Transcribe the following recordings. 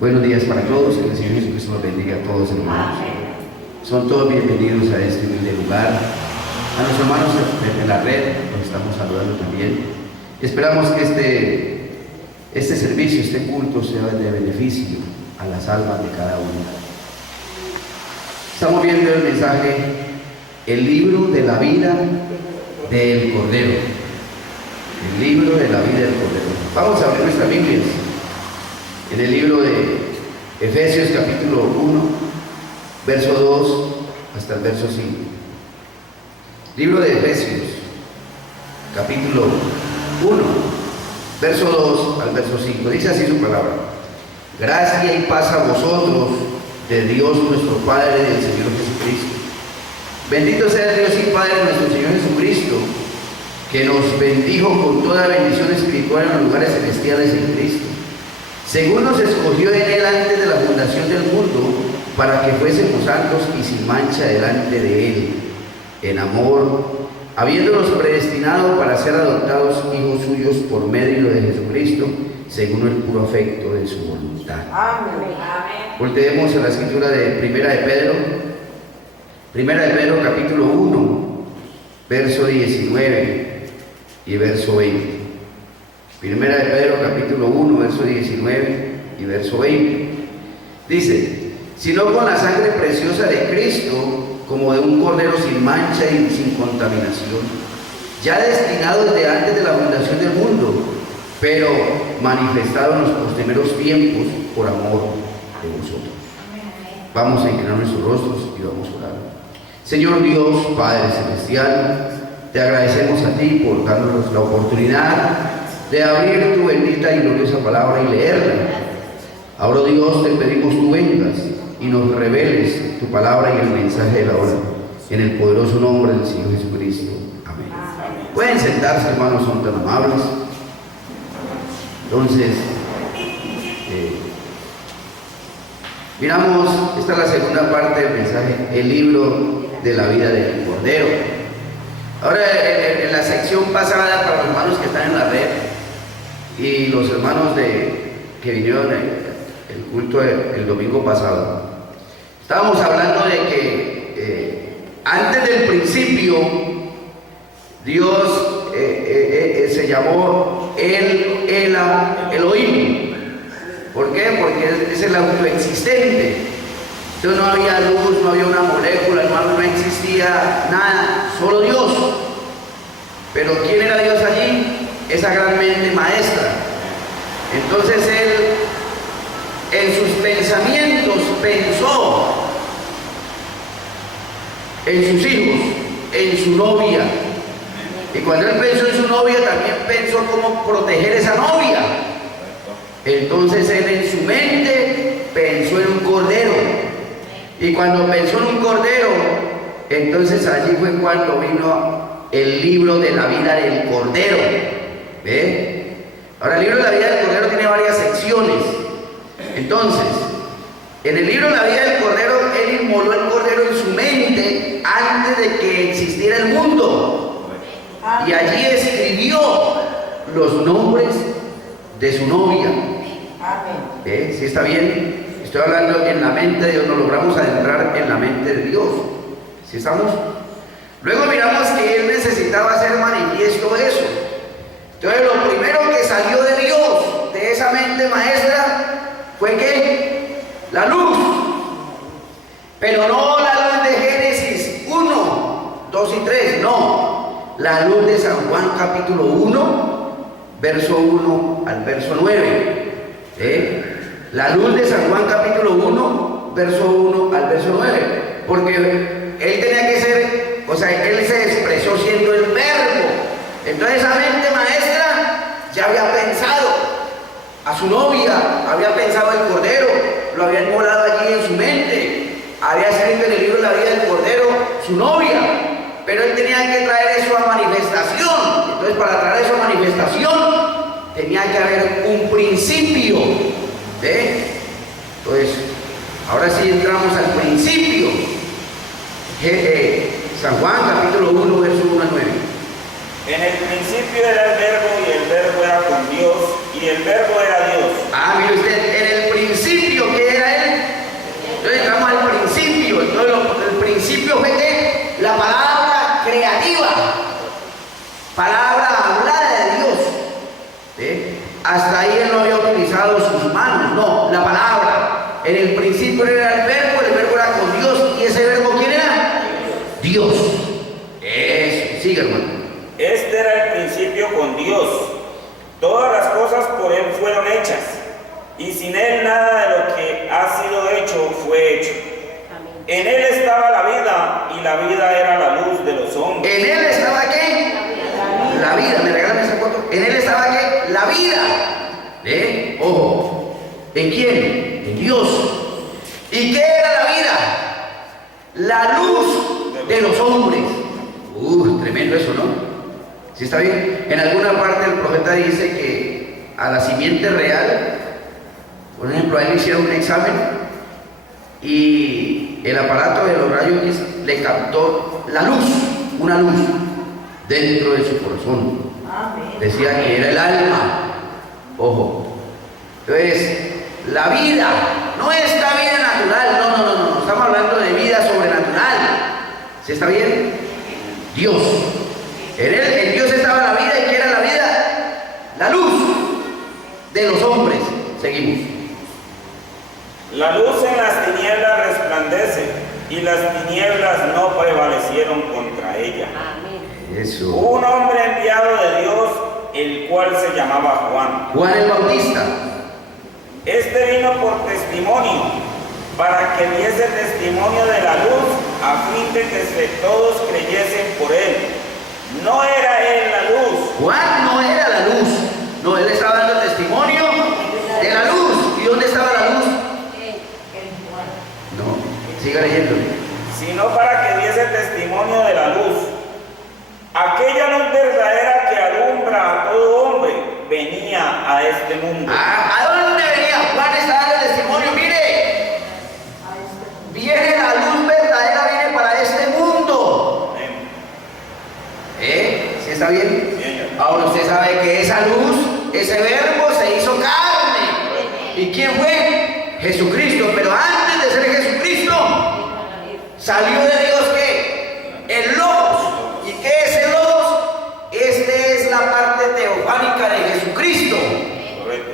Buenos días para todos, que el Señor Jesucristo los bendiga a todos, hermanos. Son todos bienvenidos a este humilde lugar. A nuestros hermanos de la red, los estamos saludando también. Esperamos que este servicio, este culto sea de beneficio a las almas de cada uno. Estamos viendo el mensaje, el libro de la vida del Cordero. El libro de la vida del Cordero. Vamos a abrir nuestras Biblias en el libro de Efesios capítulo 1, verso 2 hasta el verso 5. Libro de Efesios capítulo 1, verso 2 al verso 5. Dice así su palabra: gracia y paz a vosotros de Dios nuestro Padre y del Señor Jesucristo. Bendito sea Dios y Padre de nuestro Señor Jesucristo, que nos bendijo con toda bendición espiritual en los lugares celestiales en Cristo, según nos escogió en Él antes de la fundación del mundo, para que fuésemos santos y sin mancha delante de Él, en amor, habiéndonos predestinado para ser adoptados hijos suyos por medio de Jesucristo, según el puro afecto de su voluntad. Amén. Volteemos a la escritura de Primera de Pedro capítulo 1, verso 19 y verso 20. Primera de Pedro capítulo 1, verso 19 y verso 20. Dice: sino con la sangre preciosa de Cristo, como de un cordero sin mancha y sin contaminación, ya destinado desde antes de la fundación del mundo, pero manifestado en los posteros tiempos por amor de vosotros. Vamos a inclinar nuestros rostros y vamos a orar. Señor Dios, Padre Celestial, te agradecemos a ti por darnos la oportunidad de abrir tu bendita y gloriosa palabra y leerla. Ahora, Dios, te pedimos tú vengas y nos reveles tu palabra y el mensaje de la hora, en el poderoso nombre del Señor Jesucristo. Amén. Pueden sentarse, hermanos, son tan amables. Entonces, miramos, esta es la segunda parte del mensaje, el libro de la vida del Cordero. Ahora, en la sección pasada, para los hermanos que están en la red y los hermanos que vinieron el culto el domingo pasado, estábamos hablando de que antes del principio Dios se llamó Elohim. ¿Por qué? Porque es el autoexistente. Entonces no había luz, no había una molécula, hermano, no existía nada, solo Dios. Pero ¿quién era Dios allí? Esa gran mente maestra. Entonces Él, en sus pensamientos, pensó en sus hijos, en su novia. Y cuando Él pensó en su novia, también pensó cómo proteger esa novia. Entonces Él en su mente pensó en un cordero. Y cuando pensó en un cordero, entonces allí fue cuando vino el libro de la vida del Cordero. ¿Ve? Ahora, el libro de la vida del Cordero tiene varias secciones. Entonces, en el libro de la vida del Cordero, Él inmoló el Cordero en su mente antes de que existiera el mundo. Y allí escribió los nombres de su novia. ¿Ve? ¿Sí está bien? Estoy hablando en la mente de Dios, nos logramos adentrar en la mente de Dios. ¿Sí estamos? Luego miramos que Él necesitaba hacer manifiesto eso. Entonces lo primero que salió de Dios, de esa mente maestra, fue ¿qué? La luz. Pero no la luz de Génesis 1, 2 y 3, no. La luz de San Juan capítulo 1, verso 1 al verso 9. La luz de San Juan capítulo 1, verso 1 al verso 9. Porque Él tenía que ser, o sea, Él se expresó siendo el verbo. Entonces esa mente maestra ya había pensado a su novia, había pensado el Cordero, lo había inmolado allí en su mente, había escrito en el libro de la vida del Cordero su novia, pero Él tenía que traer eso a manifestación. Entonces, para traer eso a manifestación tenía que haber un principio. Entonces, ahora sí entramos al principio. San Juan capítulo 1, verso 1 al 9. En el principio era el verbo y el verbo era con Dios y el verbo era Dios. Mire usted, en el principio creativa, palabra hablada de Dios. ¿Sí? Hasta ahí él no había utilizado sus manos, no, la palabra. En el principio era el verbo era con Dios, y ese verbo ¿quién era? Dios. Eso, sigue hermano. Este era el principio con Dios. Todas las cosas por él fueron hechas, y sin él nada de lo que ha sido hecho fue hecho. En él estaba la vida, y la vida era la luz de los hombres. ¿En él estaba qué? La vida. ¿Me regalan esa foto? ¿En él estaba qué? La vida. Ojo. ¿En quién? En Dios. ¿Y qué era la vida? La luz de los hombres. Tremendo eso, ¿no? ¿Sí está bien? En alguna parte el profeta dice que a la simiente real, por ejemplo, a él le hicieron un examen y el aparato de los rayos X le captó la luz, una luz dentro de su corazón. Decía que era el alma. Ojo. Entonces, la vida no es la vida natural, no, estamos hablando de vida sobrenatural. ¿Sí está bien? Dios. En Dios estaba la vida, y ¿qué era la vida? La luz de los hombres. Seguimos. La luz en las tinieblas resplandece, y las tinieblas no prevalecieron contra ella. Eso. Un hombre enviado de Dios, el cual se llamaba Juan. Juan el Bautista. Este vino por testimonio, para que diese testimonio de la luz, a fin de que todos creyesen por él. No era él la luz. Juan no era la luz. No, él estaba dando testimonio de la luz. ¿Y dónde estaba la luz? No, siga leyendo. Sino para que diese testimonio de la luz. Aquella luz verdadera que alumbra a todo hombre venía a este mundo. ¿A dónde venía? Juan está dando testimonio. Mire, viene la luz verdadera, viene para este mundo. ¿Sí está bien? Bien. Ahora usted sabe que esa luz, ese verbo se hizo carne. ¿Y quién fue? Jesucristo. Pero antes de ser Jesucristo, salió de Dios ¿qué? El Logos. ¿Y qué es el Logos? Esta es la parte teofánica de Jesucristo. Correcto.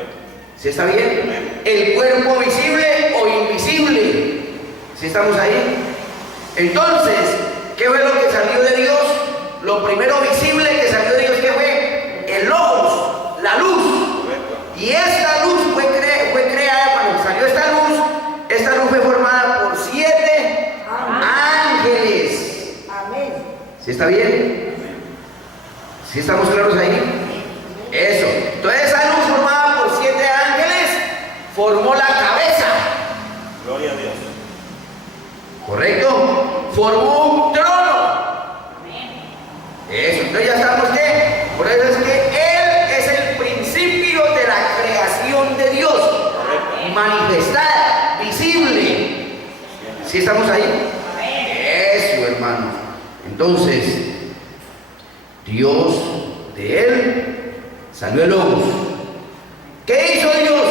¿Sí está bien? El cuerpo visible o invisible. ¿Sí estamos ahí? Entonces, ¿qué fue lo que salió de Dios? Lo primero visible que salió de Dios, ¿qué fue? El Logos, la luz. Correcto. Y esta luz fue creada, cuando salió esta luz fue formada por 7 ángeles. Amén. ¿Sí está bien? ¿Sí estamos claros ahí? Eso. Entonces esa luz formada por 7 ángeles formó la cabeza. Gloria a Dios. ¿Correcto? Formó un trono. Eso. Entonces ya estamos ¿qué? Por eso es que Él es el principio de la creación de Dios. Manifestada, visible. ¿Sí estamos ahí? Eso, hermanos. Entonces, Dios, de Él salió el Logos. ¿Qué hizo Dios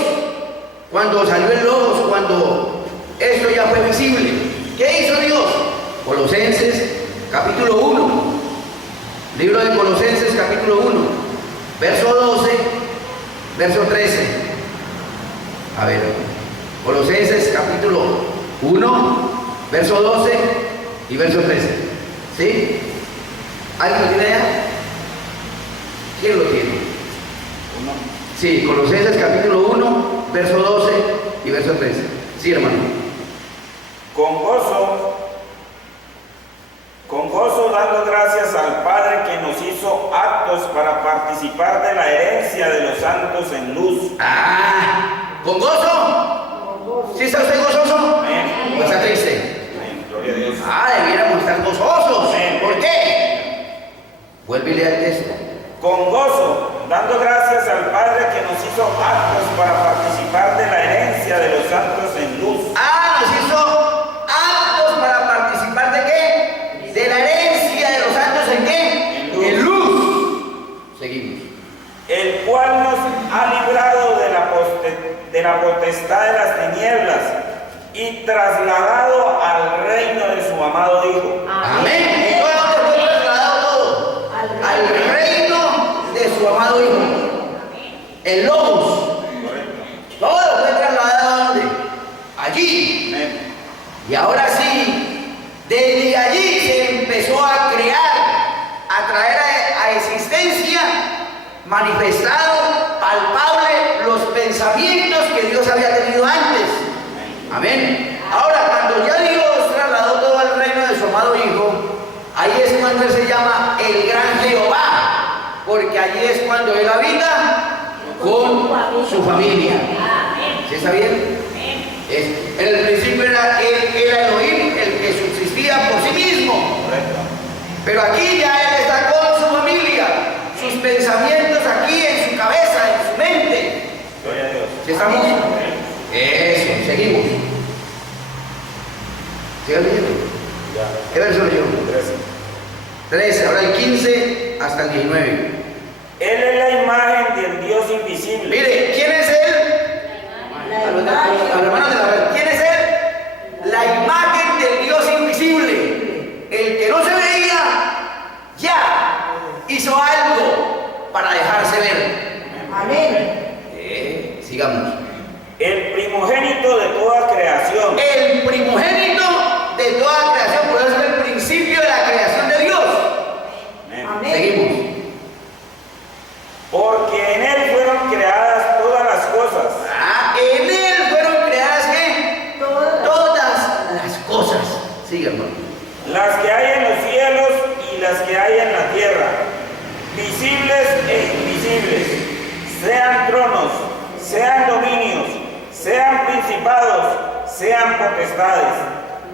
cuando salió el Logos, cuando esto ya fue visible? ¿Qué hizo Dios? Colosenses capítulo 1. Libro de Colosenses capítulo 1, verso 12, verso 13. A ver, Colosenses capítulo 1, verso 12 y verso 13. ¿Sí? ¿Alguien lo tiene allá? ¿Quién lo tiene? Sí, Colosenses capítulo 1, verso 12 y verso 13. Sí, hermano. Con gozo dando gracias al Padre que nos hizo aptos para participar de la herencia de los santos en luz. ¿Con gozo? ¿Sí está usted gozoso? Amén. ¿O está triste? Amén. Gloria a Dios. Debiéramos estar gozosos. Amén. ¿Por qué? Vuelve y lea el texto. Con gozo, dando gracias al Padre que nos hizo aptos para participar de la herencia de los santos en luz. Nos hizo aptos para participar ¿de qué? De la herencia de los santos ¿en qué? En luz. Seguimos. El cual nos ha librado de la potestad de las tinieblas y trasladado al reino de su amado Hijo. Amén. ¿Y dónde fue trasladado? manifestado, palpable, los pensamientos que Dios había tenido antes. Amén. Ahora, cuando ya Dios trasladó todo al reino de su amado Hijo, ahí es cuando Él se llama el gran Jehová, porque allí es cuando Él habita con su familia. ¿Sí está bien? En el principio era el Elohim, el que subsistía por sí mismo. Pero aquí ya Él está con su familia, sus pensamientos aquí en su cabeza, en su mente. ¿Sí estamos? Eso, seguimos. ¿Sigan leyendo? ¿Qué verso leyó? 13, ahora el 15 hasta el 19. Él es la imagen del Dios invisible. Mire, ¿quién es Él? A los hermanos de la verdad, ¿quién es Él? La imagen del Dios invisible. El que no se veía, ya hizo algo para dejarse ver. Amén. Sigamos. El primogénito de toda creación. El primogénito de toda creación, por eso es el principio de la creación de Dios. Amén. Seguimos. Porque en Él fueron creadas todas las cosas. En Él fueron creadas ¿qué? Todas las cosas. Sigue, hermano. Las que hay en los cielos y las que hay en la tierra, visibles e invisibles, sean tronos, sean dominios, sean principados, sean potestades.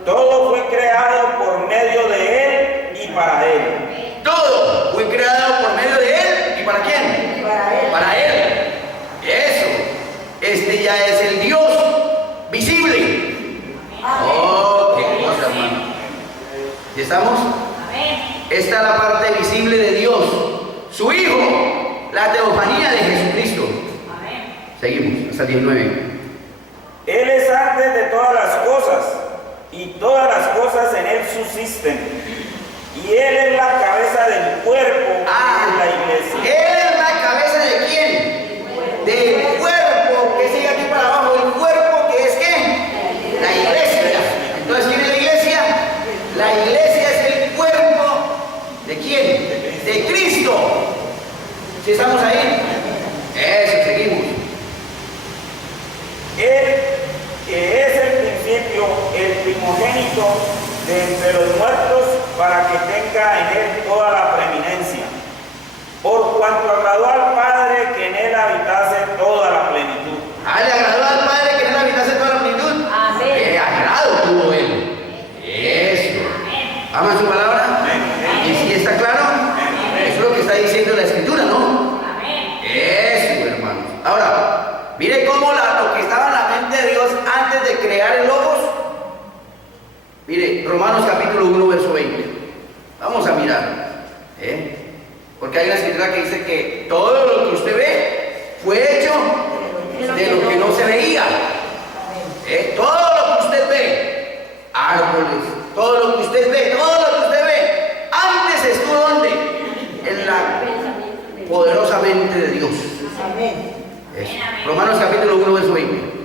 Todo fue creado por medio de Él y para Él. Todo fue creado por medio de Él. ¿Y para quién? Para Él. Para Él. Eso. Este ya es el Dios visible. Oh, qué cosa, hermano. ¿Y estamos? Esta es la parte visible de Dios. Su Hijo, la teofanía de Jesucristo. Seguimos, hasta el 19. Él es antes de todas las cosas, y todas las cosas en Él subsisten. Y Él es la cabeza del cuerpo, de la iglesia. ¿Él es la cabeza de quién? Del cuerpo, que sigue aquí para abajo. El cuerpo que es ¿qué? La iglesia. Entonces, ¿quién es la iglesia? La iglesia es el cuerpo ¿de quién? De Cristo. ¿Sí estamos ahí? Eso, seguimos. Él, que es el principio, el primogénito de entre los muertos, para que tenga en Él toda la preeminencia. Por cuanto agradó al Padre que en Él habitase toda la plenitud. ¿Le agradó al Padre que en Él habitase toda la plenitud? Amén. ¿Qué agrado tuvo Él? Eso. ¿Aman su palabra? ¿Y si está claro? Eso es lo que está diciendo la Escritura, ¿no? Eso, hermanos. Ahora, mire cómo lo que estaba en la mente de Dios antes de crear el logos. Mire, Romanos capítulo 1, verso 20. Vamos a mirar. Porque hay una escritura que dice que todo lo que usted ve fue hecho de lo que no se veía. Todo lo que usted ve, árboles, todo lo que usted ve, antes estuvo ¿dónde? En la poderosamente de Dios. Romanos capítulo 1, verso 20.